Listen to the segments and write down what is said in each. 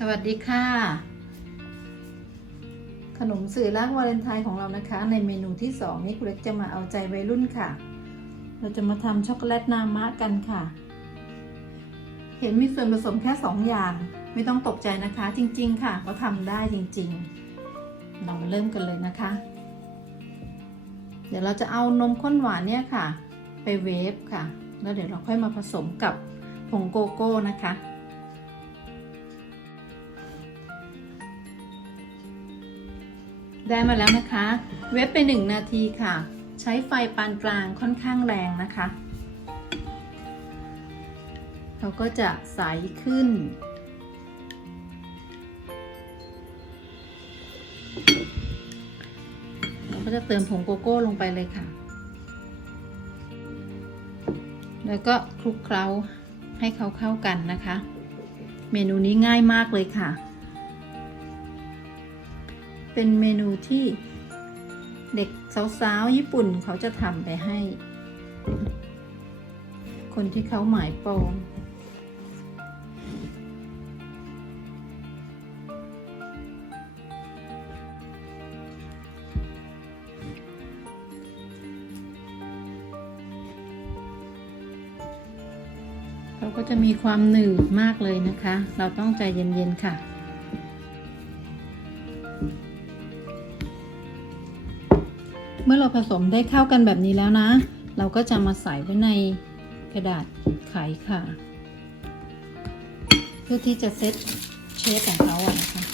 สวัสดีค่ะ ขนมสื่อรักวาเลนไทน์ของเรานะคะ ในเมนูที่สองนี่คุณเล็กจะมาเอาใจวัยรุ่นค่ะ เราจะมาทำช็อกโกแลตนามะกันค่ะ เห็นมีส่วนผสมแค่สองอย่าง ไม่ต้องตกใจนะคะ จริง ๆ ค่ะเขาทำได้จริง ๆ เรามาเริ่มกันเลยนะคะ เดี๋ยวเราจะเอานมข้นหวานเนี่ยค่ะ ไปเวฟค่ะ แล้วเดี๋ยวเราค่อยมาผสมกับผงโกโก้นะคะ ได้มาแล้วนะคะ เวฟไปหนึ่งนาทีค่ะ ใช้ไฟปานกลางค่อนข้างแรงนะคะเขาก็จะใสขึ้น เราก็จะเติมผงโกโก้ลงไปเลยค่ะ แล้วก็คลุกเคล้าให้เขาเข้ากันนะคะ เมนูนี้ง่ายมากเลยค่ะ เป็นเมนูที่เด็กสาวๆญี่ปุ่นเขาจะทำไปให้ คนที่เขาหมายปองเขาก็จะมีความหนืดมากเลยนะคะ เราต้องใจเย็นๆค่ะ มื่อเราผสมได้เข้ากันแบบนี้แล้วนะ เราก็จะมาใส่ไว้ในกระดาษไขค่ะ เพื่อที่จะเซตเชฟของเขาอะนะคะ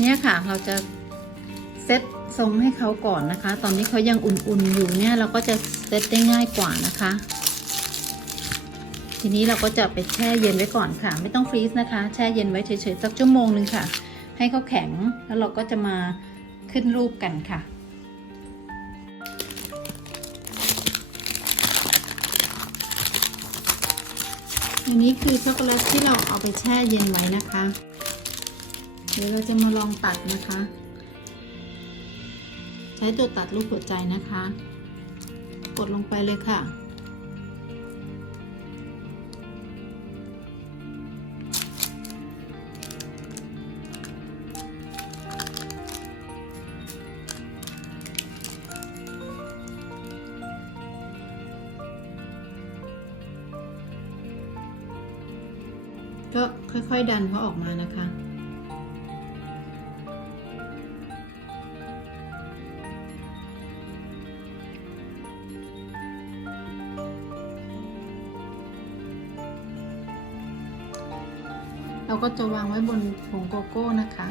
แบบนี้ค่ะเราจะเซตทรงให้เขาก่อนนะคะ ตอนนี้เขายังอุ่นๆอยู่เนี่ยเราก็จะเซตได้ง่ายกว่านะคะ ทีนี้เราก็จะไปแช่เย็นไว้ก่อนค่ะ ไม่ต้องฟรีซนะคะ แช่เย็นไว้เฉยๆสักชั่วโมงหนึ่งค่ะ ให้เขาแข็งแล้วเราก็จะมาขึ้นรูปกันค่ะอันนี้คือช็อกโกแลตที่เราเอาไปแช่เย็นไว้นะคะ เดี๋ยวเราจะมาลองตัดนะคะ ใช้ตัวตัดรูปหัวใจนะคะ กดลงไปเลยค่ะ ก็ค่อยๆดันเขาออกมานะคะ เราก็จะวางไว้บนผงโกโก้นะคะ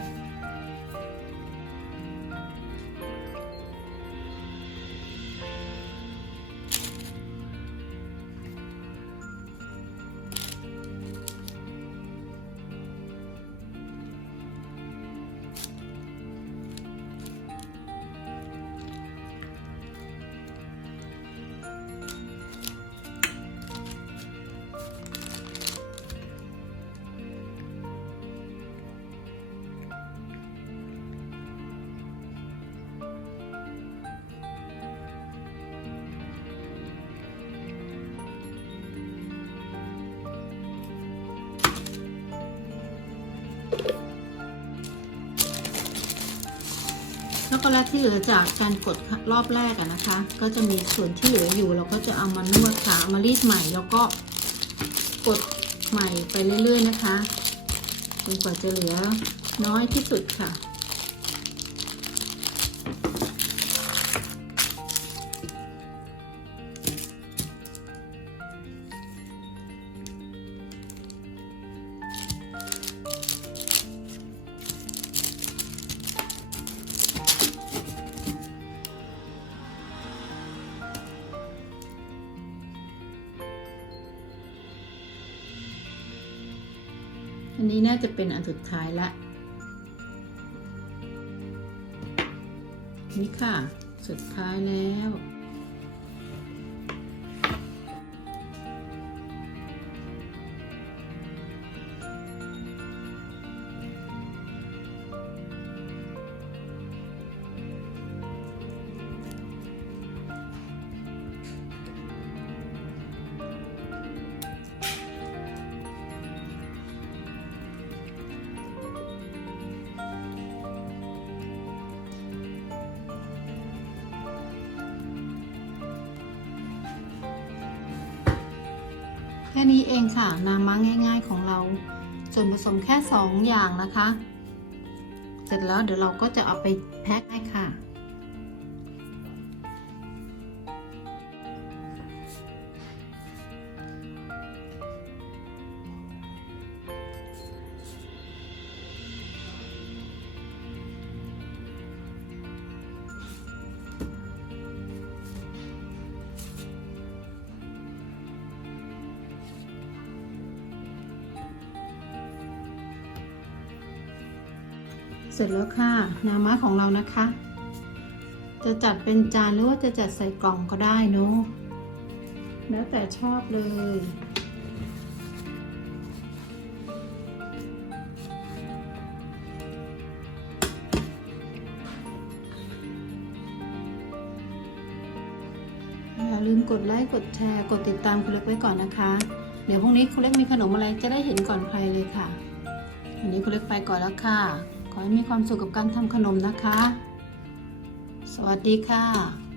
ช็อกโกแลตที่เหลือจากการกดรอบแรกอะนะคะ ก็จะมีส่วนที่เหลืออยู่เราก็จะเอามานวดค่ะามารีดใหม่แล้วก็กดใหม่ไปเรื่อยๆนะคะจนกว่าจะเหลือน้อยที่สุดค่ะ อันนี้น่าจะเป็นอันสุดท้ายละ นี่ค่ะ สุดท้ายแล้ว ค่นี้เองค่ะน้ำมะง่าย ๆของเรา ส่วนผสมแค่ 2 อย่างนะคะ เสร็จแล้วเดี๋ยวเราก็จะเอาไปแพ็คให้ค่ะ สร็จแล้วค่ะนามะของเรานะคะ จะจัดเป็นจานหรือว่าจะจัดใส่กล่องก็ได้เนอะแล้วแต่ชอบเลยอย่าลืมกดไลค์กดแชร์กดติดตามคุณเล็กไว้ก่อนนะคะ เดี๋ยวพรุ่งนี้คุณเล็กมีขนมอะไรจะได้เห็นก่อนใครเลยค่ะ วันนี้คุณเล็กไปก่อนแล้วค่ะ ให้มีความสุขกับการทำขนมนะคะ สวัสดีค่ะ